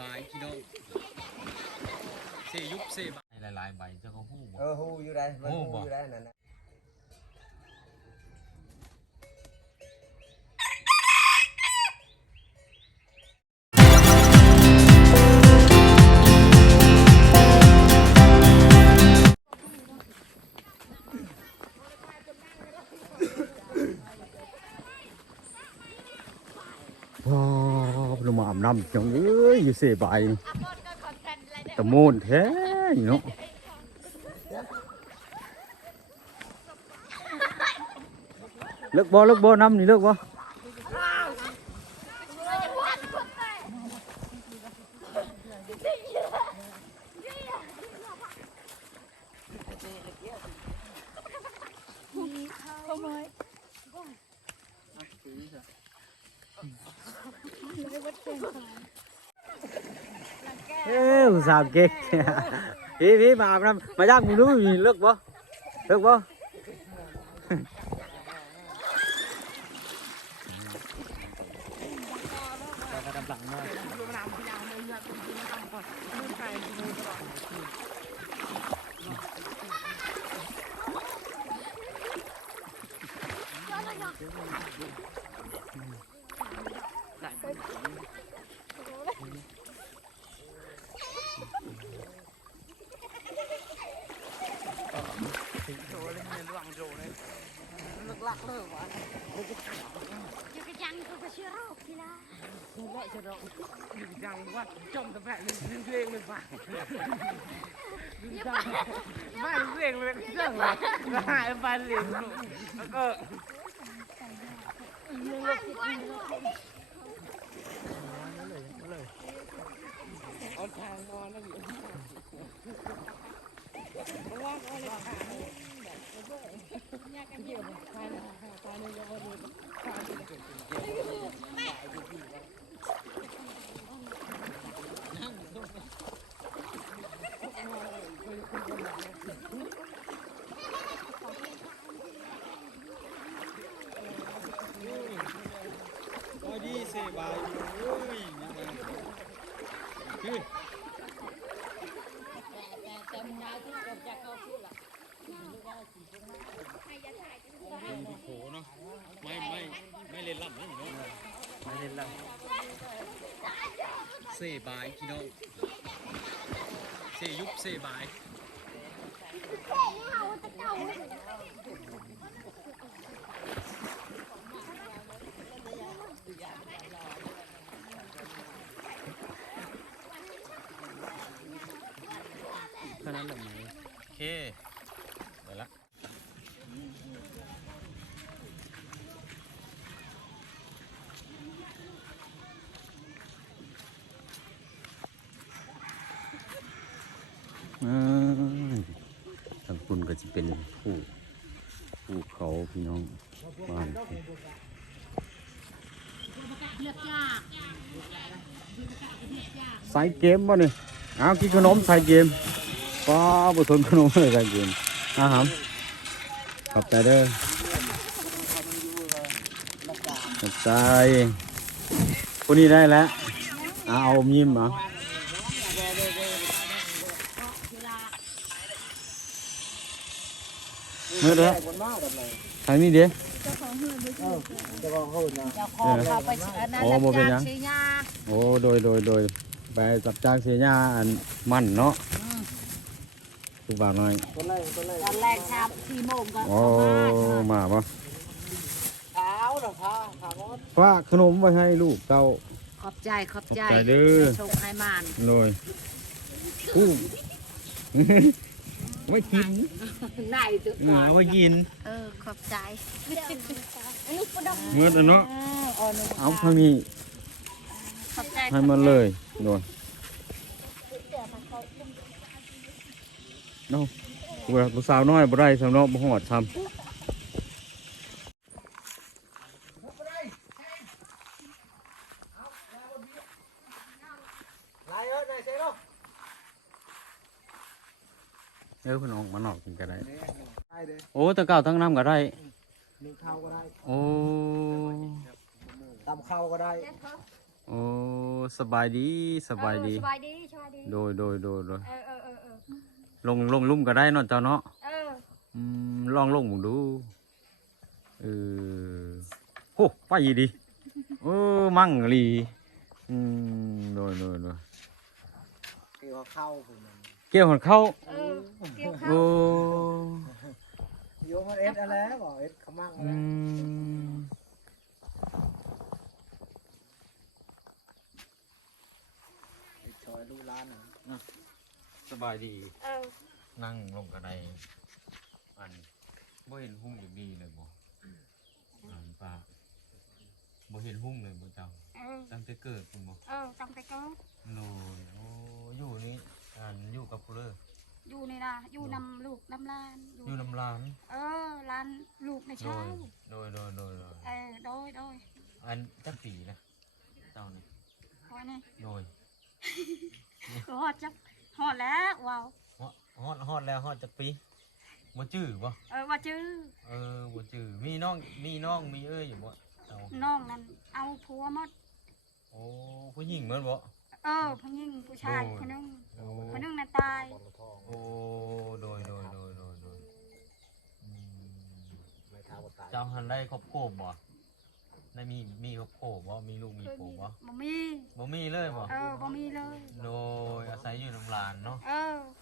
บายพี่น้องเสยุบเสบายหลายๆใบเจ้าก็หู้บ่หูอยู่ได้มันหูอยู่ได้นั่นนะว้าวลงมาอาบน้ำจังเอ้ยอยู่เสบายตะโมนแท้เนาะเลิกบ่น้ำนี่เลิกบ่สาวเก๊กพี่มาอาบน้ำมาย่างมึงรู้อยู่เลิกบ่จังว่าจมตะแบะเรื่องเลยป่ะบ้านเรื่องเลยเรื่องเลยก็หายบ้านเรื่องแล้วก็เอาทางนอนแล้วอยู่ว่าอะไรขาเนี่ยกันเกี่ยวกับการในยอดเลยดีเสบายโอ้ยคือแต่มึงได้ที่กับจากเขาพูดล่ะโหเนาะไม่เล่นล่ำนะพี่น้องไม่เล่นล่ำเสบายพี่น้องเสยุบเสบายแค่นั้นแหละไหมโอเคเดี๋ยวละทางคุณก็จะเป็นผู้เขาพี่น้องบ้านใส่เกมบ่เนี่ยเอากินขนมใส่เกมป้าบุทนขนมเลยใส่เกมครับขอบใจเด้อขอบใจคนนี้ได้แล้วเอาอมยิ้มเหรอเมื่อเด้อทางนี้เด้อโอ้โมเป็นยังโอ้โดยไปจับจ้างเสียหญ้าอันมันเนาะทุกบาทหน่อยตอนแรกชา4 โมงก็โอ้มาปะเช้าหรอคะฝากขนมไว้ให้ลูกเต้าขอบใจเด้อชงให้มันเลยกู้ไม่กินได้ตัวก่อนว่ายินขอบใจเมื่อเนาะเอาทางนี้ให้มันเลยโดนเนาะลูกสาวน้อยบ่ได้สำนอกบ่หอดทำคุณน้องมาหนอกกินก็ได้โอ้ตะเก่าทั้งน้ำก็ได้นึ่งข้าวก็ได้โอ้ตำข้าวก็ได้ โอ้สบายดีสบายดี สบายดีสบายดี โดย เออ ลงลุ่มก็ได้เนาะเจ้าเนาะ เออ ลองลงมึงดูโหไปดีมั่งลีโดย เกี่ยวเข้าผม เกี่ยวหันเข้า เออเกี่ยวข้า โอ้ ว โยมเอ็ดอะไรบอกเอ็ดขมั่งอะไรชอยลูร้านนะ สบายดี เออ นั่งลงกระไดอันบ่เห็นหุ้งอย่างดีเลยบ่ป้าบ่เห็นหุ้งเลยบ่เจ้า เออ ตั้งแต่เกิดคุณบ่ ต้องไปก็ โนยโอ้อยู่นี่อยู่กับผู้เลอ อยู่นี่นะอยู่นำลูกนำหลาน อยู่น้ำร้าน หลานลูกใน โด เช้าย โดย โดย อันจักปีนะเจ้านี่ คอยนี่ โดย ฮอดจักฮอดแล้วว้าว ฮอดแล้วฮอดจักปีบ่จื้อบ่ ว่าจื้อ บ่จื้อมีน้องมีเอ้ยอยู่บ่เจ้า น้องนั่นเอาผัวหมด โอ้ผู้หญิงเหมือนบ่ ผู้หญิงผู้ชาย โอ้ย คนนึง โอ้ คนนึงน่ะตาย โอ้โดยอืม ไม่เท้าก็ตาย เจ้าหันได้ครอบครัวบ่ได้มีครอบครัวบ่มีลูกมีผัวบ่ บ่มี บ่มีเลยบ่ บ่มีเลย โดยอาศัยอยู่น้ำลานเนาะ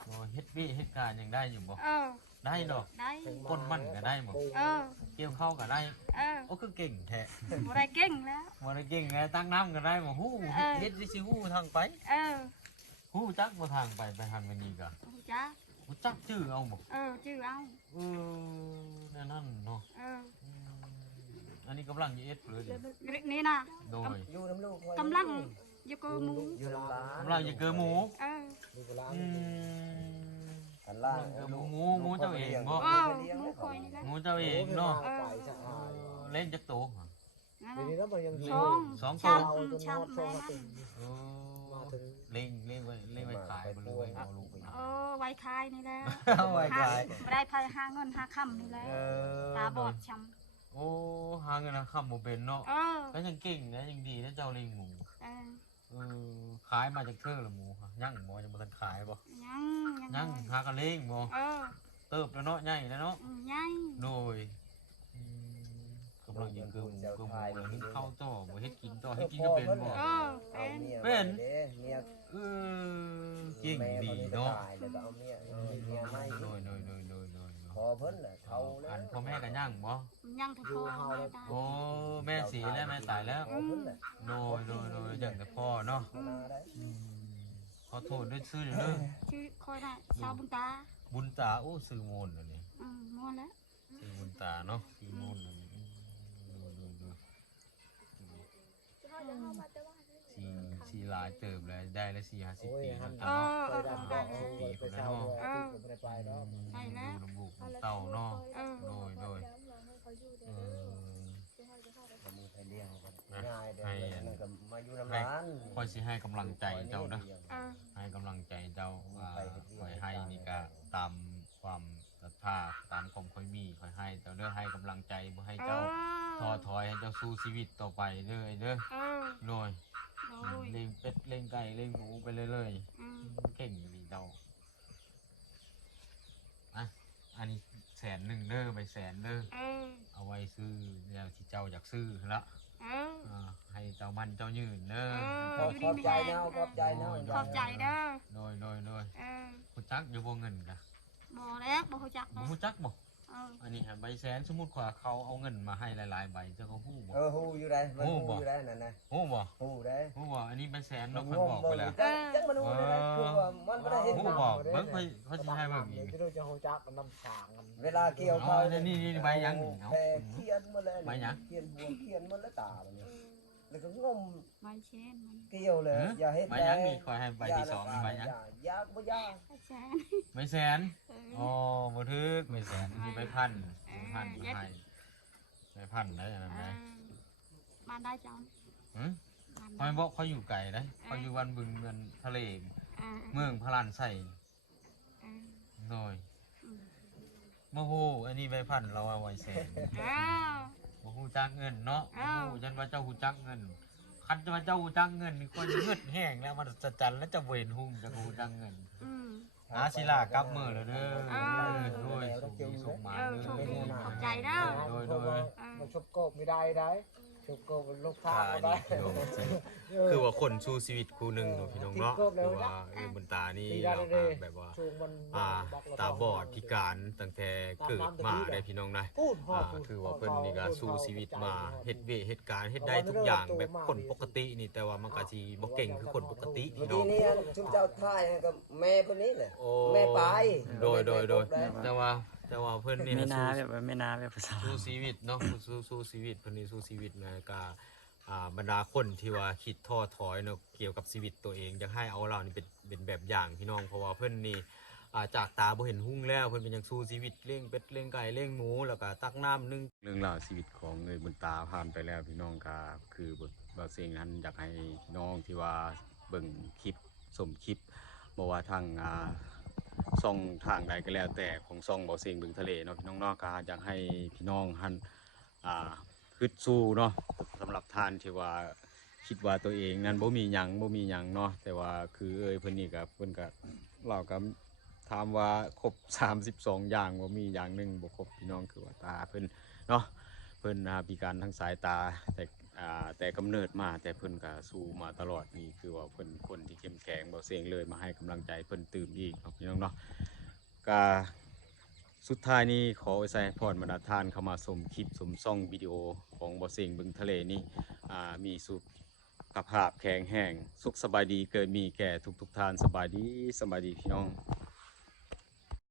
โดยเฮ็ดบี้เฮ็ดการยังได้อยู่บ่ ได้ดอก ได้ ก้นมันก็ได้บ่ เกี่ยวข้าวก็ได้โอ้คือเก่งแท้ บ่ได้เก่งแล้ว บ่ได้เก่งแล้วตั้งน้ำก็ได้บ่ฮู้เฮ็ดสิฮู้ทางไป ฮู้จักบ่ทางไปทางนี้ก็ จ้า ฮู้จักชื่อเอาบ่ ชื่อเอา แน่นั่นเนาะอันนี้กำลังจะเอ็ดเลย นี่นะ โดย อยู่น้ำลูก กำลังอยู่กับหมู อยู่น้ำร้าน กำลังจะเกลือหมู ดูกร้าน อืม หันล่าง หมูเจ้าเองบ่ หมูคอยนี่แหละ หมูเจ้าเองเนาะ ไปสะอาด เล่นจักโต เดี๋ยวนี้แล้วมันยัง สอง ช่า โต งช่างแม่นั่น มาถึง เล่งไว้ขายบ่เลยเอาลูกไป ไว้คายนี่แหละ ไว้ขาย ไม่ได้พายหาเงินหาคำนี่แหละตาบอดช้ โอ้หาเงินค่ำบ่เป็นเนาะ ำก็ยังเก่งนะยังดีนะเจ้าเลี้ยงหมูขายมาจากเทือกละหมูย่างบ่ยังบ่ทันขายบ่ ยัง หากันเลี้ยงบ่เติบแล้วเนาะใหญ่แล้วเนาะ ใหญ่ โดยกำลังยิงเกลือหมูแล้วนึกเข้าต่อบ่เฮ็ดกินต่อเฮ็ดกินก็เป็นบ่ เป็น เมีย เก่งดีเนาะ แล้วก็เอาเมียไม่ โดย พอเพิ่นแหละเท่าแล้ว อันพ่อแม่ก็ย่างบ่ ยังทพอไม่ได้ โอ้แม่เสียแล้วแม่ตายแล้ว พอเพิ่นแหละ โดยอย่างแต่พ่อเนาะ นาได้ ขอโทษด้วยชื่อเด้อ ชื่อคอยได้ชาวบุญตา บุญตาโอ้ซื้อโมนอันนี้ มวนแล้ว ซื้อบุญตาเนาะซื้อโมนอันนี้สีลายเติบเลยได้แล้ว4-50 ปีแล้วเนาะ ไปดำก็ไปเช่าไปไปเนาะ ใช่แล้ว ดูลูกเต่าเนาะโดย มือไทยเลี้ยงกันง่ายเดี๋ยวนั่นก็มาอยู่น้ำร้าน คอยสิให้กำลังใจเจ้านะ เออ ให้กำลังใจเจ้าคอยให้นี่ก็ตามความศรัทธาตามความค่อยมีคอยให้เจ้าเด้อให้กำลังใจบ่ให้เจ้าท้อถอยให้เจ้าสู้ชีวิตต่อไปเด้อโดยเล่งเป็ดเล่งไก่เล่งหมูไปเรื่อยๆเก่งดีเจ้าอันนี้100,000เด้อไป100,000เด้อเอาไว้ซื้อแล้วที่เจ้าอยากซื้อละให้เจ้ามันเจ้ายืนเด้อ ขอบใจเนาะขอบใจเนาะ ขอบใจเด้อ โดยผู้จักอยู่บ่เงินกะ บ่แล้วบ่ฮู้จัก บ่ นะ ฮู้จักบ่อันนี้ใบแสนสมมุติว่าเขาเอาเงินมาให้หลายๆใบเจ้าก็ฮู้บ่ ฮู้อยู่ได้มันฮู้อยู่ได้นั่นนะ ฮู้บ่ ฮู้ได้ ฮู้บ่อันนี้ใบแสนเนาะเพิ่นบอกไปแล้ว จังมันฮู้ได้คือว่ามันบ่ได้เห็น ฮู้บ่เบิ่งเขาสิให้เบิ่งอีก ที่เราจะฮู้จักมันน้ำฉางกันเวลาเกี่ยว อ๋อนี่ใบหยังนี่เอา แพ้เขียนหมดเลย ใบหยัง เขียนหัวเขียนหมดแล้วตามันแล้วก็งม ไม่เช่นมัน เกี่ยวเลยอย่าเฮ็ด ใบหยังนี่คอยให้ใบที่2ใบหยัง ยากบ่ยาก แช่น ใบแสนอ๋อบ่ถึกใบแสนมีใบพันให้ใบพันได้อันนั้นได้ บ้านได้จัง คอยบอกเขาอยู่ไกลนะเขาอยู่วันบึงเงินทะเล เมืองพลานไส่โดยโมโหอันนี้ใบพันเราเอาไว้แสนโมโหจักเงินเนาะโมโหยันว่าเจ้าหูจักเงิน คันจะมาเจ้าหูจังเงินนี่คนเงินแห้งแล้วมันจะจันแล้วจะเวนหุ่งจะหูจังเงิน อืม ศิลากลับมือเลยเด้อโดยส่งมา โชคดีขอบใจเด้อ โดย มันชบโกบไม่ได้ได้ชบโกบมันลูกค้า ค่ะ ก็ได้ นี่พี่น้องคือว่าคนสู้ชีวิตคู่หนึ่งเนาะพี่น้องเนาะคือว่าบนตานี่แบบว่า ช่วงมัน ตาบอดพิการตั้งแต่เกิดมาได้พี่น้องนะ พูดฮอด คือว่าเพิ่นนี่ก็สู้ชีวิตมาเฮ็ดเหตุการณ์เฮ็ดได้ทุกอย่างแบบคนปกตินี่แต่ว่ามันก็สิบ่เก่งคือคนปกติ เมื่อ พี่น้ กี้ อง นี่ชุมเจ้าท่ายกับแม่คนนี้แหละ โอ้ แม่ไป โดยแต่ว่าเพิ่นนี่ ไม่นาแบบว่าไม่นาแบบภาษา สู้ชีวิตเนาะสู้ชีวิตเพิ่นนี่สู้ชีวิตนะก็บรรดาคนที่ว่าคิดท้อถอยเนาะเกี่ยวกับชีวิตตัวเองอยากให้เอาเรานี่เป็นแบบอย่างพี่น้องเพราะว่าเพิ่นนี่จากตาบ่เห็นหุ้งแล้วเพิ่นเป็นยังสู้ชีวิตเลี้ยงเป็ดเลี้ยงไก่เลี้ยงหมูแล้วก็ตักน้ำนึ่งเรื่องราวชีวิตของเอ้ยบุญตาผ่านไปแล้วพี่น้องก็คือบ่สิ่งนั้นอยากให้พี่น้องที่ว่าเบิ่งคลิปชมคลิปบ่ว่าทางช่องทางใดก็แล้วแต่ของช่องบ่เสียงบึงทะเลเนาะพี่น้องเนาะก็อยากให้พี่น้องหันฮึดสู้เนาะสำหรับท่านที่ว่าคิดว่าตัวเองนั้นบ่มีหยังเนาะแต่ว่าคือเอ้ยเพิ่นนี่ก็เพิ่นก็เราก็ถามว่าครบ32อย่างบ่มีอย่างหนึงบ่ครบพี่น้องคือว่าตาเพิ่นเนาะเพิ่นพิการทางสายตาแต่กำเนิดมาแต่เพิ่นก็สู้มาตลอดนี่คือว่าเพิ่นคนที่เข้มแข็งบ่เสียงเลยมาให้กำลังใจเพิ่นตื่มอีกเนาะพี่น้องเนาะก็สุดท้ายนี้ขอไว้ใส่พรบรรดาท่านเข้ามาชมคลิปชมช่องวิดีโอของบ่เสียงบึงทะเลนี่มีสุขภาพแข็งแรงสุขสบายดีเกิดมีแก่ทุกท่านสบายดีพี่น้อง